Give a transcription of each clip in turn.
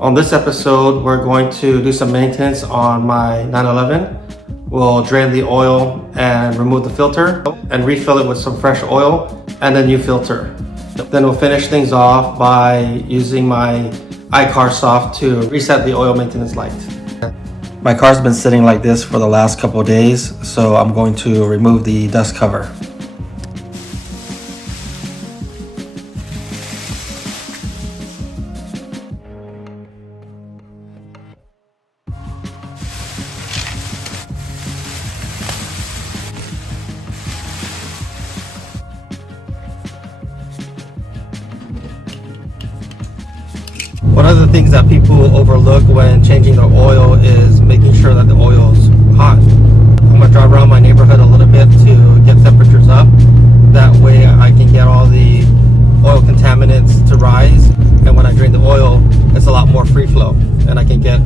On this episode, we're going to do some maintenance on my 911. We'll drain the oil and remove the filter and refill it with some fresh oil and a new filter. Then we'll finish things off by using my iCarsoft to reset the oil maintenance light. My car's been sitting like this for the last couple of days, so I'm going to remove the dust cover. One of the things that people overlook when changing their oil is making sure that the oil is hot. I'm going to drive around my neighborhood a little bit to get temperatures up. That way I can get all the oil contaminants to rise, and when I drain the oil, it's a lot more free flow and I can get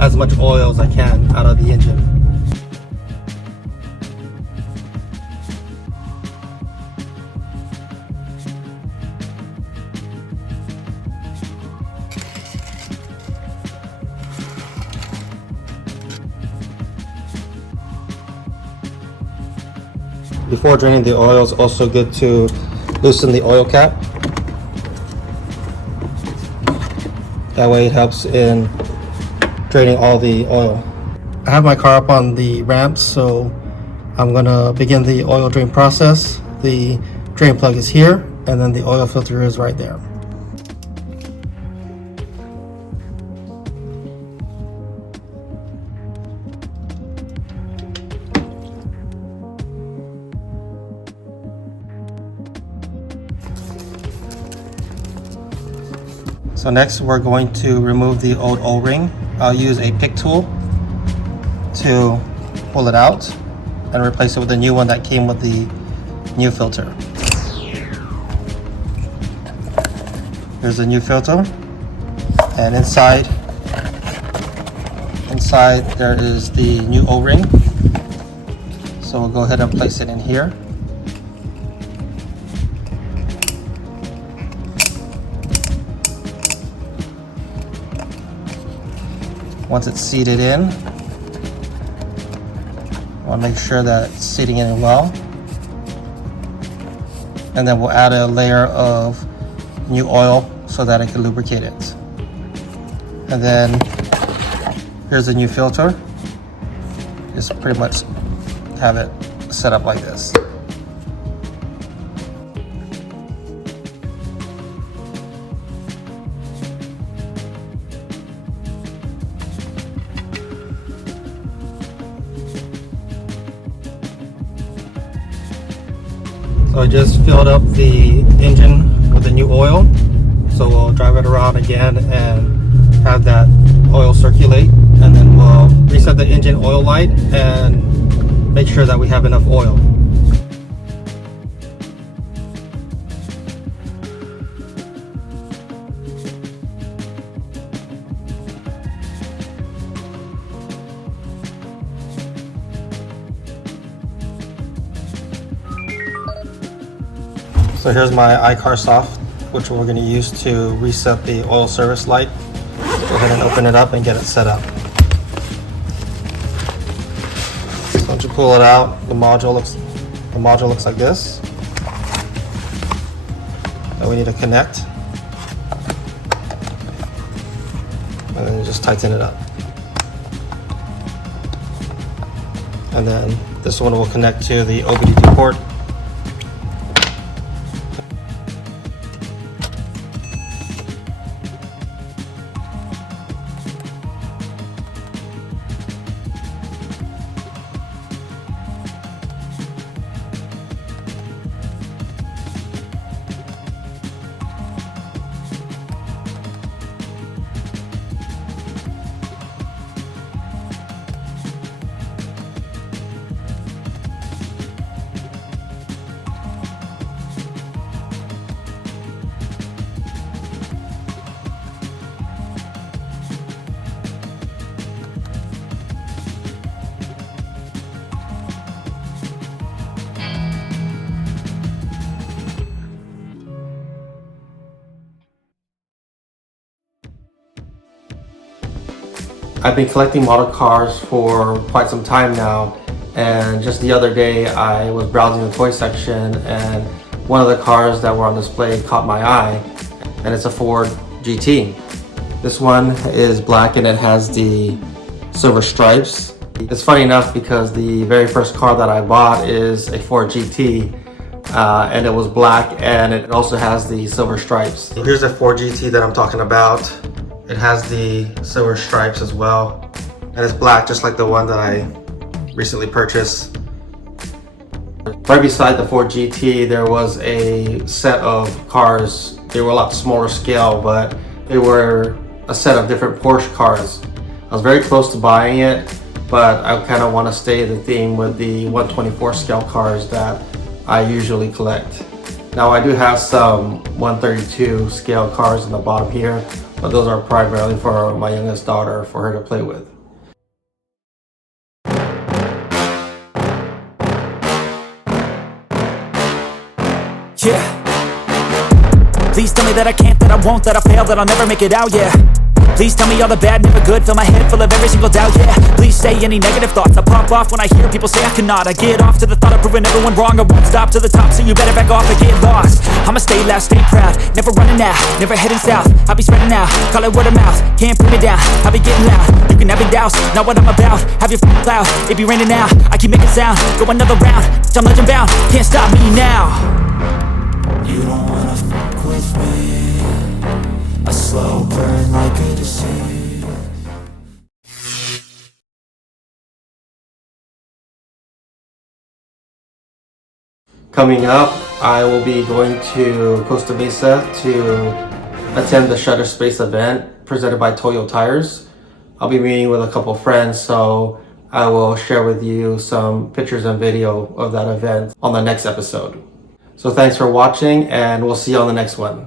as much oil as I can out of the engine. Before draining the oil, it's also good to loosen the oil cap. That way it helps in draining all the oil. I have my car up on the ramp, so I'm going to begin the oil drain process. The drain plug is here, and then the oil filter is right there. So next we're going to remove the old O-ring. I'll use a pick tool to pull it out and replace it with the new one that came with the new filter. Here's the new filter, and inside there is the new O-ring. So we'll go ahead and place it in here. Once it's seated in, I'll make sure that it's seating in well. And then we'll add a layer of new oil so that it can lubricate it. And then here's the new filter. Just pretty much have it set up like this. So I just filled up the engine with the new oil. So we'll drive it around again and have that oil circulate. And then we'll reset the engine oil light and make sure that we have enough oil. So here's my iCarsoft, which we're going to use to reset the oil service light. Go ahead and open it up and get it set up. So once you pull it out, the module looks like this. And we need to connect, and then you just tighten it up. And then this one will connect to the OBD2 port. I've been collecting model cars for quite some time now, and just the other day I was browsing the toy section and one of the cars that were on display caught my eye, and it's a Ford GT. This one is black and it has the silver stripes. It's funny enough because the very first car that I bought is a Ford GT, and it was black and it also has the silver stripes. Here's the Ford GT that I'm talking about. It has the silver stripes as well, and it's black just like the one that I recently purchased. Right beside the Ford GT there was a set of cars. They were a lot smaller scale, but they were a set of different Porsche cars. I was very close to buying it, but I kind of want to stay the theme with the 124 scale cars that I usually collect. Now I do have some 132 scale cars in the bottom here, but those are primarily for my youngest daughter, for her to play with. Yeah. Please tell me that I can't, that I won't, that I fail, that I'll never make it out, yeah. Please tell me all the bad, never good, fill my head full of every single doubt, yeah. Please say any negative thoughts, I pop off when I hear people say I cannot. I get off to the thought of proving everyone wrong, I won't stop to the top, so you better back off and get lost. I'ma stay loud, stay proud, never running out, never heading south. I'll be spreading out, call it word of mouth, can't put me down, I'll be getting loud. You can have your doubts, not what I'm about, have your cloud, it be raining now, I keep making sound, go another round, I'm legend bound, can't stop me now. You don't wanna fuck with me, a slow burn like a disease. Coming up, I will be going to Costa Mesa to attend the Shutter Space event presented by Toyo Tires. I'll be meeting with a couple friends, so I will share with you some pictures and video of that event on the next episode. So thanks for watching, and we'll see you on the next one.